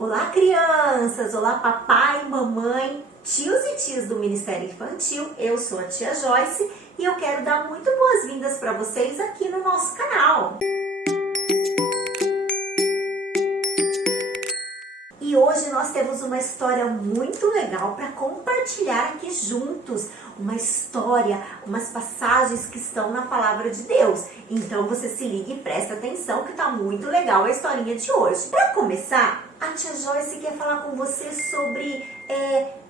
Olá, crianças! Olá, papai, mamãe, tios e tias do Ministério Infantil. Eu sou a tia Joyce e eu quero dar muito boas-vindas para vocês aqui no nosso canal. E hoje nós temos uma história muito legal para compartilhar aqui juntos. Uma história, umas passagens que estão na Palavra de Deus. Então você se liga e presta atenção que tá muito legal a historinha de hoje. Para começar, a tia Joyce quer falar com você sobre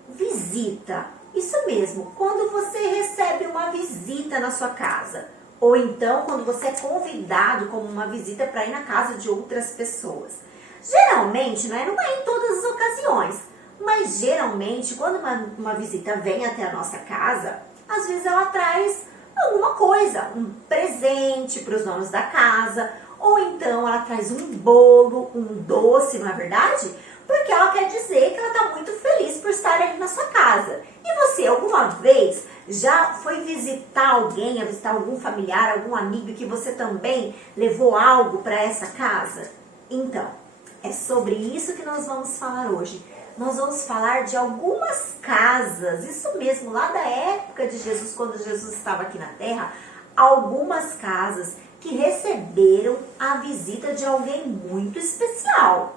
visita. Isso mesmo, quando você recebe uma visita na sua casa. Ou então quando você é convidado como uma visita para ir na casa de outras pessoas. Geralmente, não é em todas as ocasiões, mas geralmente quando uma visita vem até a nossa casa, às vezes ela traz alguma coisa, um presente para os donos da casa, ou então ela traz um bolo, um doce, não é verdade? Porque ela quer dizer que ela está muito feliz por estar ali na sua casa. E você, alguma vez, já foi visitar alguém, visitar algum familiar, algum amigo que você também levou algo para essa casa? Então, é sobre isso que nós vamos falar hoje. Nós vamos falar de algumas casas, isso mesmo, lá da época de Jesus, quando Jesus estava aqui na terra, algumas casas que receberam a visita de alguém muito especial.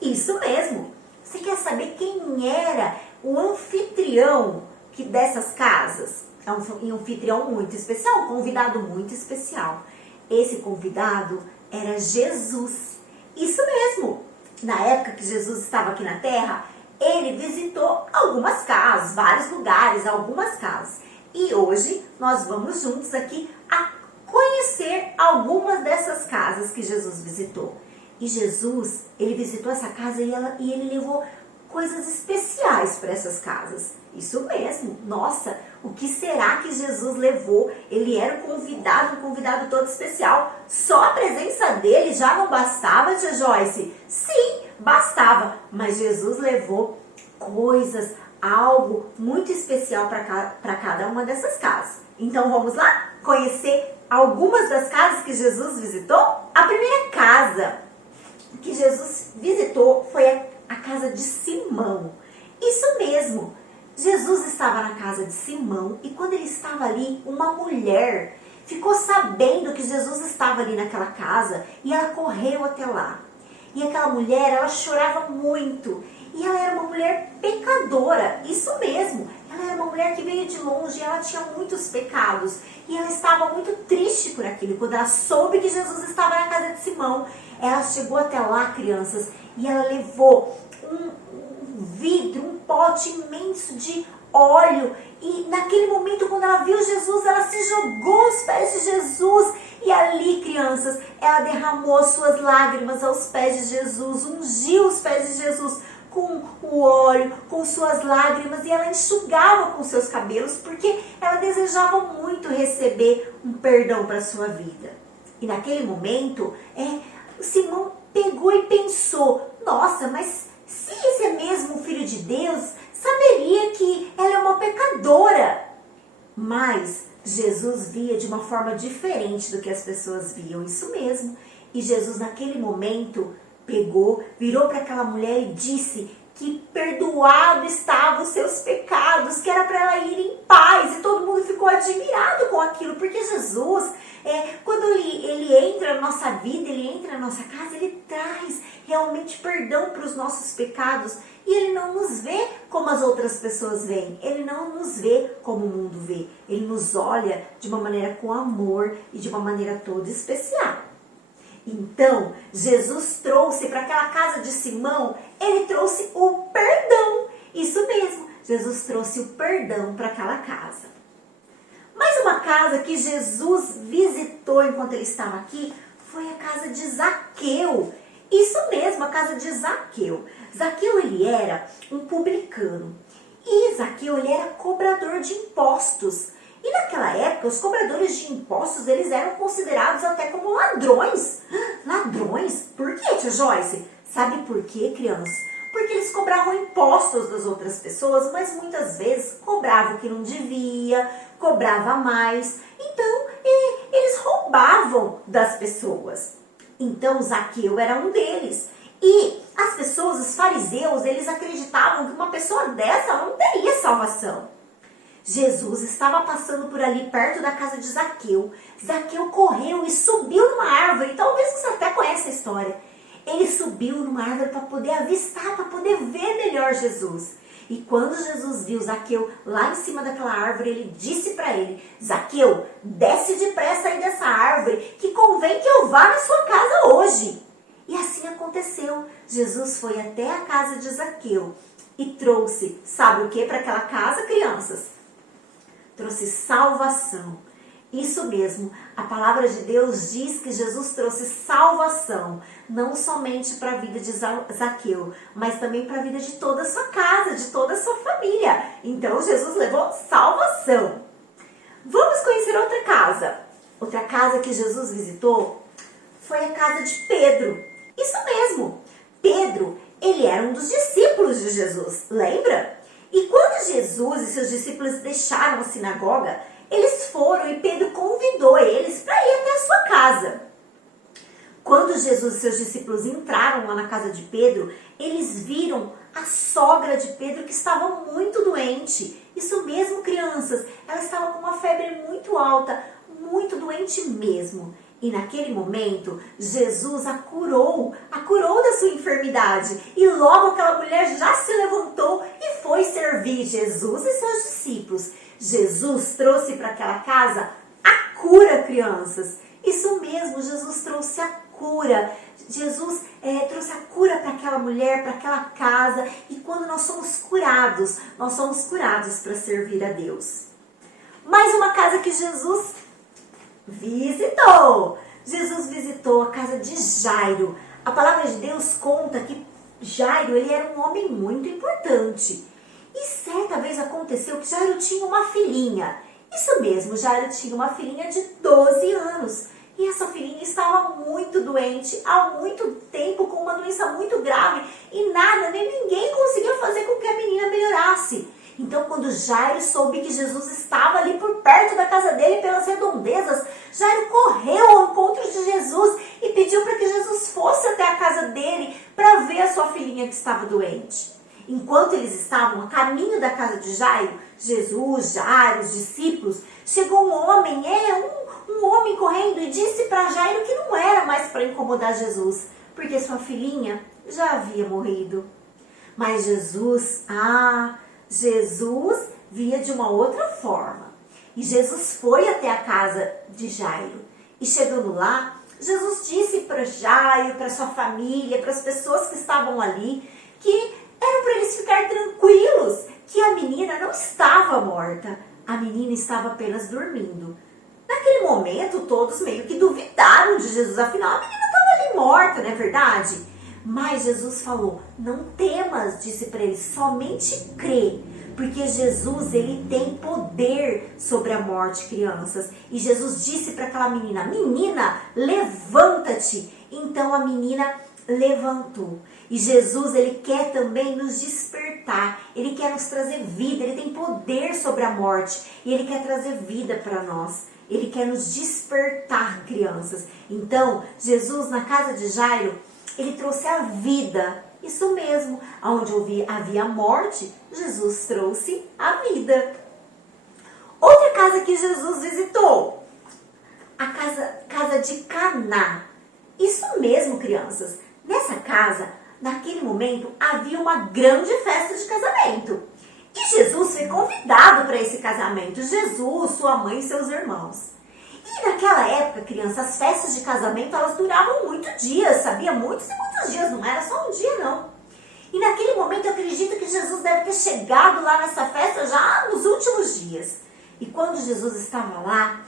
Isso mesmo. Você quer saber quem era o anfitrião dessas casas? É um anfitrião muito especial, um convidado muito especial. Esse convidado era Jesus. Isso mesmo. Na época que Jesus estava aqui na terra, ele visitou algumas casas, vários lugares, algumas casas. E hoje nós vamos juntos aqui a conhecer algumas dessas casas que Jesus visitou. E Jesus, ele visitou essa casa e ele levou coisas especiais para essas casas. Isso mesmo. Nossa, o que será que Jesus levou? Ele era um convidado todo especial. Só a presença dele já não bastava, tia Joyce? Sim, bastava. Mas Jesus levou coisas, algo muito especial para cada uma dessas casas. Então vamos lá conhecer algumas das casas que Jesus visitou? A primeira casa que Jesus visitou foi a casa de Simão. Isso mesmo. Jesus estava na casa de Simão e quando ele estava ali, uma mulher ficou sabendo que Jesus estava ali naquela casa e ela correu até lá. E aquela mulher, ela chorava muito e ela era uma mulher pecadora, isso mesmo. Ela era uma mulher que veio de longe e ela tinha muitos pecados e ela estava muito triste por aquilo. Quando ela soube que Jesus estava na casa de Simão, ela chegou até lá, crianças, e ela levou um vidro, um pote imenso de óleo. E naquele momento, quando ela viu Jesus, ela se jogou aos pés de Jesus. E ali, crianças, ela derramou suas lágrimas aos pés de Jesus, ungiu os pés de Jesus com o óleo, com suas lágrimas, e ela enxugava com seus cabelos, porque ela desejava muito receber um perdão para a sua vida. E naquele momento, Simão pegou e pensou, nossa, mas se esse é mesmo o Filho de Deus, saberia que ela é uma pecadora. Mas Jesus via de uma forma diferente do que as pessoas viam, isso mesmo. E Jesus naquele momento pegou, virou para aquela mulher e disse que perdoado estavam os seus pecados, que era para ela ir em paz. E todo mundo ficou admirado com aquilo, porque Jesus, quando ele entra na nossa vida, ele entra na nossa casa, ele traz realmente perdão para os nossos pecados. E ele não nos vê como as outras pessoas veem, ele não nos vê como o mundo vê. Ele nos olha de uma maneira com amor e de uma maneira toda especial. Então, Jesus trouxe para aquela casa de Simão, ele trouxe o perdão. Isso mesmo, Jesus trouxe o perdão para aquela casa. Mais uma casa que Jesus visitou enquanto ele estava aqui foi a casa de Zaqueu. Isso mesmo, a casa de Zaqueu. Zaqueu, ele era um publicano. E Zaqueu, ele era cobrador de impostos. E naquela época, os cobradores de impostos, eles eram considerados até como ladrões. Ladrões? Por quê, tia Joyce? Sabe por quê, crianças? Porque eles cobravam impostos das outras pessoas, mas muitas vezes cobravam o que não devia, cobrava mais. Então, eles roubavam das pessoas. Então, Zaqueu era um deles. E as pessoas, os fariseus, eles acreditavam que uma pessoa dessa não teria salvação. Jesus estava passando por ali perto da casa de Zaqueu. Zaqueu correu e subiu numa árvore. Talvez você até conheça a história. Ele subiu numa árvore para poder avistar, para poder ver melhor Jesus. E quando Jesus viu Zaqueu lá em cima daquela árvore, ele disse para ele: Zaqueu, desce depressa aí dessa árvore, que convém que eu vá na sua casa hoje. E assim aconteceu. Jesus foi até a casa de Zaqueu e trouxe, sabe o que para aquela casa, crianças? Trouxe salvação. Isso mesmo, a palavra de Deus diz que Jesus trouxe salvação, não somente para a vida de Zaqueu, mas também para a vida de toda a sua casa, de toda a sua família. Então Jesus levou salvação. Vamos conhecer outra casa. Outra casa que Jesus visitou foi a casa de Pedro. Isso mesmo, Pedro, ele era um dos discípulos de Jesus, lembra? E quando Jesus e seus discípulos deixaram a sinagoga, eles foram e Pedro convidou eles para ir até a sua casa. Quando Jesus e seus discípulos entraram lá na casa de Pedro, eles viram a sogra de Pedro que estava muito doente. Isso mesmo, crianças, ela estava com uma febre muito alta, muito doente mesmo. E naquele momento, Jesus a curou da sua enfermidade. E logo aquela mulher já se levantou e foi servir Jesus e seus discípulos. Jesus trouxe para aquela casa a cura, crianças. Isso mesmo, Jesus trouxe a cura. Jesus trouxe a cura para aquela mulher, para aquela casa. E quando nós somos curados para servir a Deus. Mais uma casa que Jesus visitou. Jesus visitou a casa de Jairo. A palavra de Deus conta que Jairo, ele era um homem muito importante. E certa vez aconteceu que Jairo tinha uma filhinha. Isso mesmo, Jairo tinha uma filhinha de 12 anos. E essa filhinha estava muito doente há muito tempo, com uma doença muito grave. E nada, nem ninguém conseguia fazer com que a menina melhorasse. Então, quando Jairo soube que Jesus estava ali por perto da casa dele, pelas redondezas, Jairo correu ao encontro de Jesus e pediu para que Jesus fosse até a casa dele para ver a sua filhinha que estava doente. Enquanto eles estavam a caminho da casa de Jairo, Jesus, Jairo, os discípulos, chegou um homem, um homem correndo e disse para Jairo que não era mais para incomodar Jesus, porque sua filhinha já havia morrido. Mas Jesus via de uma outra forma. E Jesus foi até a casa de Jairo. E chegando lá, Jesus disse para Jairo, para sua família, para as pessoas que estavam ali, que era para eles ficar tranquilos, que a menina não estava morta. A menina estava apenas dormindo. Naquele momento, todos meio que duvidaram de Jesus. Afinal, a menina estava ali morta, não é verdade? Mas Jesus falou: não temas, disse para eles, somente crê. Porque Jesus, ele tem poder sobre a morte, crianças. E Jesus disse para aquela menina: menina, levanta-te. Então a menina levantou. E Jesus, ele quer também nos despertar. Ele quer nos trazer vida. Ele tem poder sobre a morte. E ele quer trazer vida para nós. Ele quer nos despertar, crianças. Então, Jesus, na casa de Jairo, ele trouxe a vida. Isso mesmo, onde havia morte, Jesus trouxe a vida. Outra casa que Jesus visitou, a casa de Caná. Isso mesmo, crianças. Nessa casa, naquele momento, havia uma grande festa de casamento. E Jesus foi convidado para esse casamento. Jesus, sua mãe e seus irmãos. E naquela época, crianças, as festas de casamento, elas duravam muitos dias, sabia? Muitos e muitos dias, não era só um dia, não. E naquele momento, eu acredito que Jesus deve ter chegado lá nessa festa já nos últimos dias. E quando Jesus estava lá,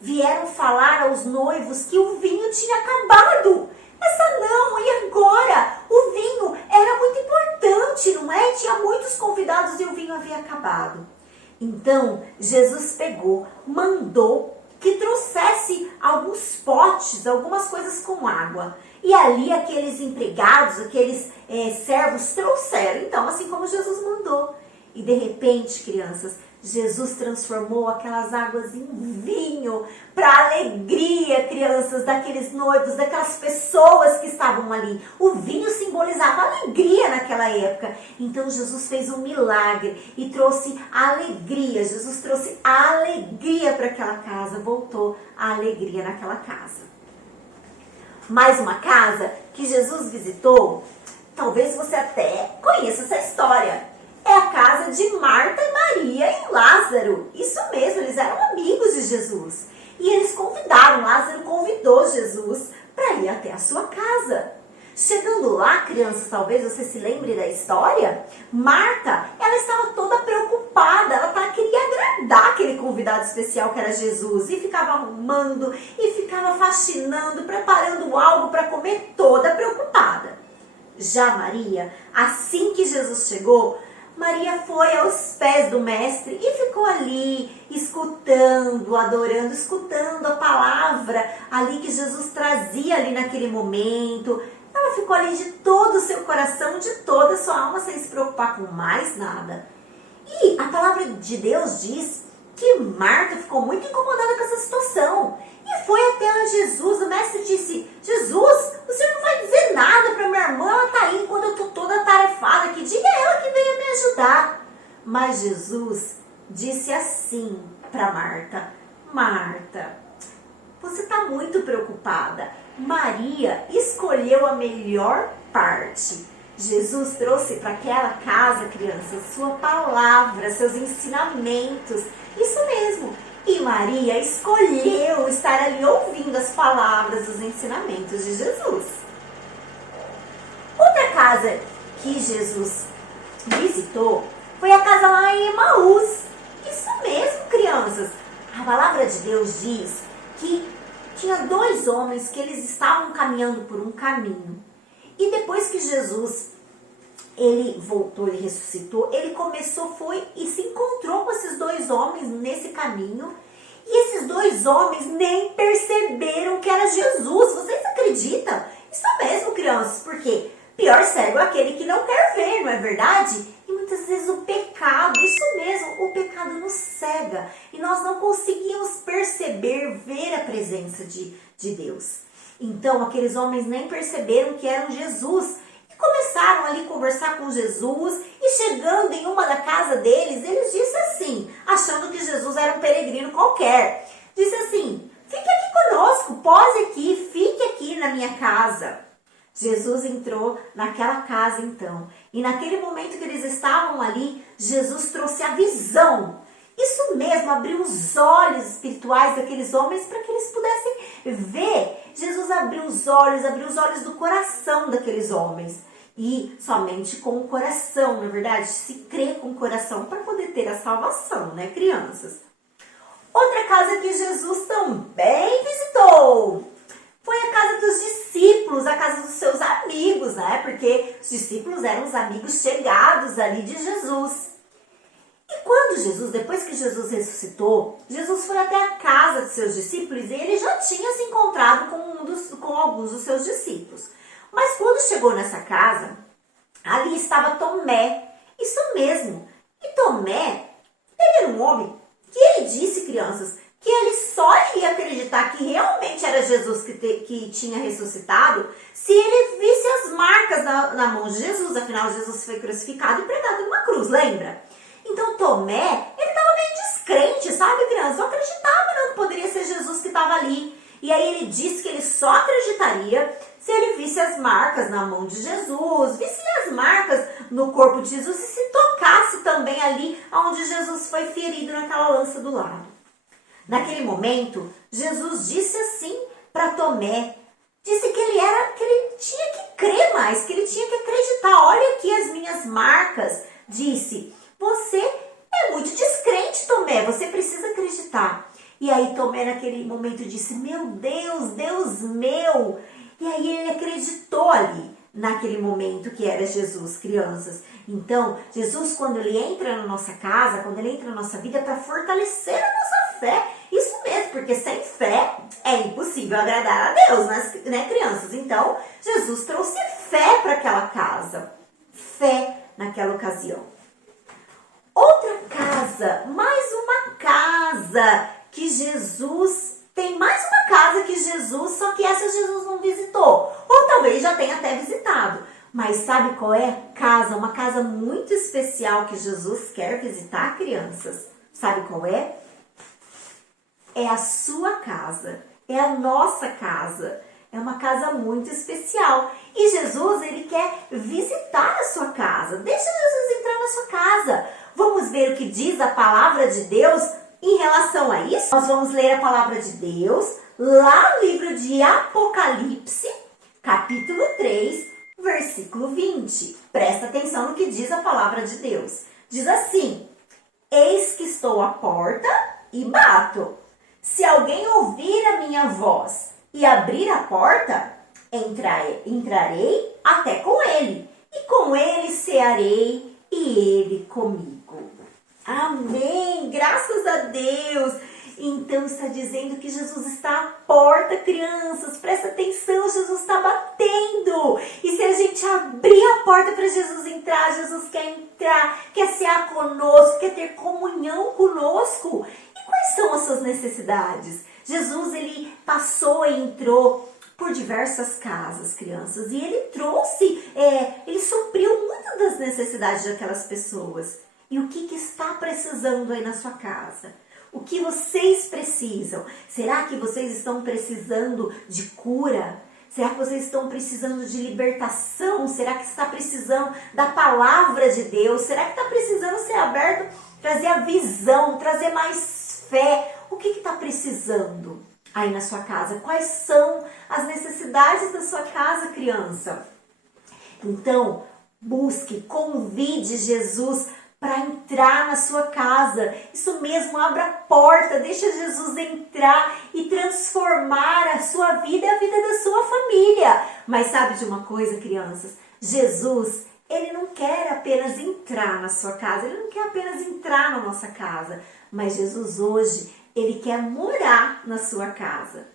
vieram falar aos noivos que o vinho tinha acabado. Essa não, e agora? O vinho era muito importante, não é? Tinha muitos convidados e o vinho havia acabado. Então, Jesus mandou que trouxesse alguns potes, algumas coisas com água. E ali aqueles empregados, aqueles servos trouxeram, então, assim como Jesus mandou. E de repente, crianças, Jesus transformou aquelas águas em vinho para alegria, crianças, daqueles noivos, daquelas pessoas que estavam ali. O vinho simbolizava alegria naquela época. Então Jesus fez um milagre e trouxe alegria. Jesus trouxe alegria para aquela casa, voltou a alegria naquela casa. Mais uma casa que Jesus visitou, talvez você até conheça essa história. É a casa de Marta e Maria e Lázaro. Isso mesmo, eles eram amigos de Jesus. E eles convidaram, Lázaro convidou Jesus para ir até a sua casa. Chegando lá, crianças, talvez você se lembre da história, Marta, ela estava toda preocupada, ela queria agradar aquele convidado especial que era Jesus. E ficava arrumando, e ficava faxinando, preparando algo para comer, toda preocupada. Já Maria, assim que Jesus chegou, Maria foi aos pés do mestre e ficou ali, escutando, adorando, escutando a palavra ali que Jesus trazia ali naquele momento. Ela ficou ali de todo o seu coração, de toda a sua alma, sem se preocupar com mais nada. E a palavra de Deus diz que Marta ficou muito incomodada com essa situação. E foi até Jesus, o mestre disse, Jesus, o senhor não vai dizer nada para minha irmã, ela está aí quando eu estou toda atarefada aqui, diga a ela que venha me ajudar. Mas Jesus disse assim para Marta, Marta, você está muito preocupada, Maria escolheu a melhor parte. Jesus trouxe para aquela casa, crianças, sua palavra, seus ensinamentos, isso mesmo. E Maria escolheu estar ali ouvindo as palavras, os ensinamentos de Jesus. Outra casa que Jesus visitou foi a casa lá em Emaús. Isso mesmo, crianças. A palavra de Deus diz que tinha dois homens que eles estavam caminhando por um caminho. E depois que Jesus, ele voltou, ele ressuscitou, ele foi e se encontrou com esses dois homens nesse caminho. E esses dois homens nem perceberam que era Jesus. Vocês acreditam? Isso mesmo, crianças, porque pior cego é aquele que não quer ver, não é verdade? E muitas vezes o pecado, isso mesmo, o pecado nos cega. E nós não conseguimos perceber, ver a presença de Deus. Então, aqueles homens nem perceberam que eram Jesus. E começaram ali a conversar com Jesus. E chegando em uma da casa deles, eles disseram assim, achando que Jesus era um peregrino qualquer. Disse assim, fique aqui conosco, pose aqui, fique aqui na minha casa. Jesus entrou naquela casa então. E naquele momento que eles estavam ali, Jesus trouxe a visão. Isso mesmo, abriu os olhos espirituais daqueles homens para que eles pudessem ver. Jesus abriu os olhos do coração daqueles homens. E somente com o coração, na verdade, se crê com o coração para poder ter a salvação, né, crianças? Outra casa que Jesus também visitou foi a casa dos discípulos, a casa dos seus amigos, né? Porque os discípulos eram os amigos chegados ali de Jesus. E quando Jesus, depois que Jesus ressuscitou, Jesus foi até a casa de seus discípulos e ele já tinha se encontrado com alguns dos seus discípulos. Mas quando chegou nessa casa, ali estava Tomé. Isso mesmo. E Tomé, ele era um homem que ele disse, crianças, que ele só iria acreditar que realmente era Jesus que tinha ressuscitado se ele visse as marcas na mão de Jesus. Afinal, Jesus foi crucificado e pregado numa cruz, lembra? Então Tomé, ele estava meio descrente, sabe, criança? Não acreditava não que poderia ser Jesus que estava ali. E aí ele disse que ele só acreditaria se ele visse as marcas na mão de Jesus, visse as marcas no corpo de Jesus e se tocasse também ali onde Jesus foi ferido naquela lança do lado. Naquele momento, Jesus disse assim para Tomé, disse que ele tinha que crer mais, que ele tinha que acreditar. Olha aqui as minhas marcas, disse. Você é muito descrente, Tomé, você precisa acreditar. E aí Tomé naquele momento disse, meu Deus, Deus meu. E aí ele acreditou ali, naquele momento que era Jesus, crianças. Então, Jesus, quando ele entra na nossa casa, quando ele entra na nossa vida, é para fortalecer a nossa fé. Isso mesmo, porque sem fé é impossível agradar a Deus, né, crianças? Então, Jesus trouxe fé para aquela casa. Fé naquela ocasião. Outra casa mais uma casa que Jesus, tem mais uma casa que Jesus, só que essa Jesus não visitou. Ou talvez já tenha até visitado. Mas sabe qual é a casa? Uma casa muito especial que Jesus quer visitar, crianças. Sabe qual é? É a sua casa. É a nossa casa. É uma casa muito especial. E Jesus, ele quer visitar a sua casa. Deixa Jesus entrar na sua casa. Vamos ver o que diz a palavra de Deus em relação a isso? Nós vamos ler a palavra de Deus lá no livro de Apocalipse, capítulo 3, versículo 20. Presta atenção no que diz a palavra de Deus. Diz assim: eis que estou à porta e bato. Se alguém ouvir a minha voz e abrir a porta, entrarei até com ele, e com ele cearei, e ele comigo. Amém! Graças a Deus! Então está dizendo que Jesus está à porta, crianças. Presta atenção, Jesus está batendo. E se a gente abrir a porta para Jesus quer entrar, quer cear conosco, quer ter comunhão conosco. E quais são as suas necessidades? Jesus, ele passou e entrou por diversas casas, crianças, e ele trouxe, ele supriu muitas das necessidades daquelas pessoas. E o que está precisando aí na sua casa? O que vocês precisam? Será que vocês estão precisando de cura? Será que vocês estão precisando de libertação? Será que está precisando da palavra de Deus? Será que está precisando ser aberto, trazer a visão, trazer mais fé? O que está precisando aí na sua casa? Quais são as necessidades da sua casa, criança? Então, busque, convide Jesus para entrar na sua casa. Isso mesmo, abra a porta, deixa Jesus entrar e transformar a sua vida e a vida da sua família. Mas sabe de uma coisa, crianças? Jesus, ele não quer apenas entrar na sua casa, ele não quer apenas entrar na nossa casa, mas Jesus hoje, ele quer morar na sua casa.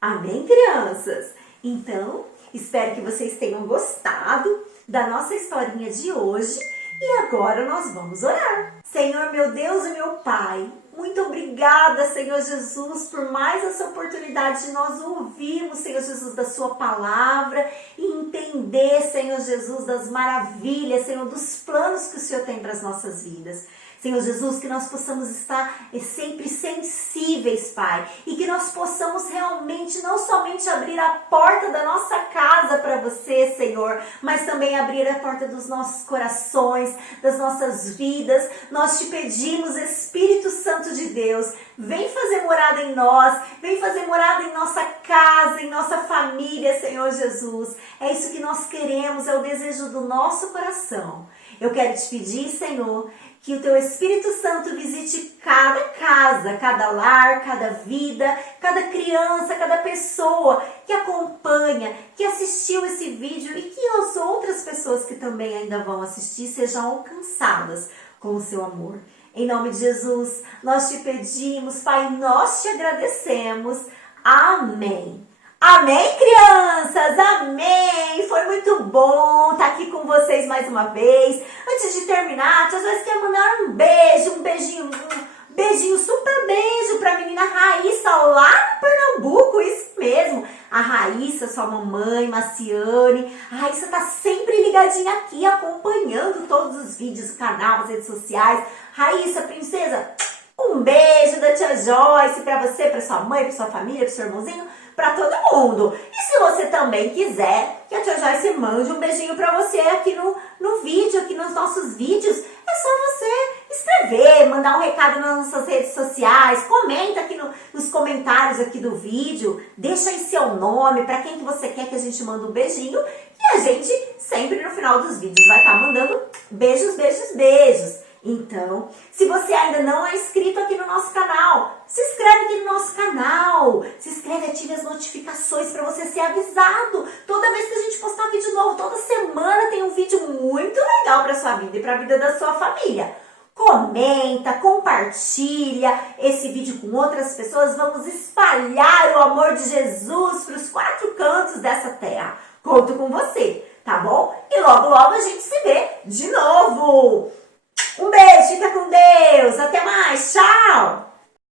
Amém, crianças? Então, espero que vocês tenham gostado da nossa historinha de hoje. E agora nós vamos orar. Senhor, meu Deus e meu Pai, muito obrigada, Senhor Jesus, por mais essa oportunidade de nós ouvirmos, Senhor Jesus, da sua palavra e entender, Senhor Jesus, das maravilhas, Senhor, dos planos que o Senhor tem para as nossas vidas. Senhor Jesus, que nós possamos estar sempre sensíveis, Pai, e que nós possamos realmente não somente abrir a porta da nossa casa para você, Senhor, mas também abrir a porta dos nossos corações, das nossas vidas. Nós te pedimos, Espírito Santo de Deus, vem fazer morada em nós, vem fazer morada em nossa casa, em nossa família, Senhor Jesus. É isso que nós queremos, é o desejo do nosso coração. Eu quero te pedir, Senhor, que o teu Espírito Santo visite cada casa, cada lar, cada vida, cada criança, cada pessoa que acompanha, que assistiu esse vídeo e que as outras pessoas que também ainda vão assistir sejam alcançadas com o seu amor. Em nome de Jesus, nós te pedimos, Pai, nós te agradecemos. Amém. Amém, crianças? Amém! Foi muito bom estar aqui com vocês mais uma vez. Antes de terminar, tia Joyce quer mandar um beijo, um beijinho, super beijo para a menina Raíssa lá no Pernambuco, isso mesmo. A Raíssa, sua mamãe, Maciane. A Raíssa tá sempre ligadinha aqui, acompanhando todos os vídeos do canal, as redes sociais. Raíssa, princesa, um beijo da tia Joyce para você, para sua mãe, para sua família, para seu irmãozinho, para todo mundo. E se você também quiser que a tia Joyce mande um beijinho para você aqui no vídeo, aqui nos nossos vídeos, é só você escrever, mandar um recado nas nossas redes sociais, comenta aqui nos comentários aqui do vídeo, deixa aí seu nome, para quem que você quer que a gente mande um beijinho, e a gente sempre no final dos vídeos vai estar mandando beijos, beijos, beijos. Então, se você ainda não é inscrito aqui no nosso canal, se inscreve aqui no nosso canal, se inscreve e ative as notificações para você ser avisado. Toda vez que a gente postar vídeo novo, toda semana tem um vídeo muito legal para sua vida e para a vida da sua família. Comenta, compartilha esse vídeo com outras pessoas, vamos espalhar o amor de Jesus para os 4 cantos dessa terra. Conto com você, tá bom? E logo, logo a gente se vê de novo. Um beijo, fica com Deus. Até mais. Tchau.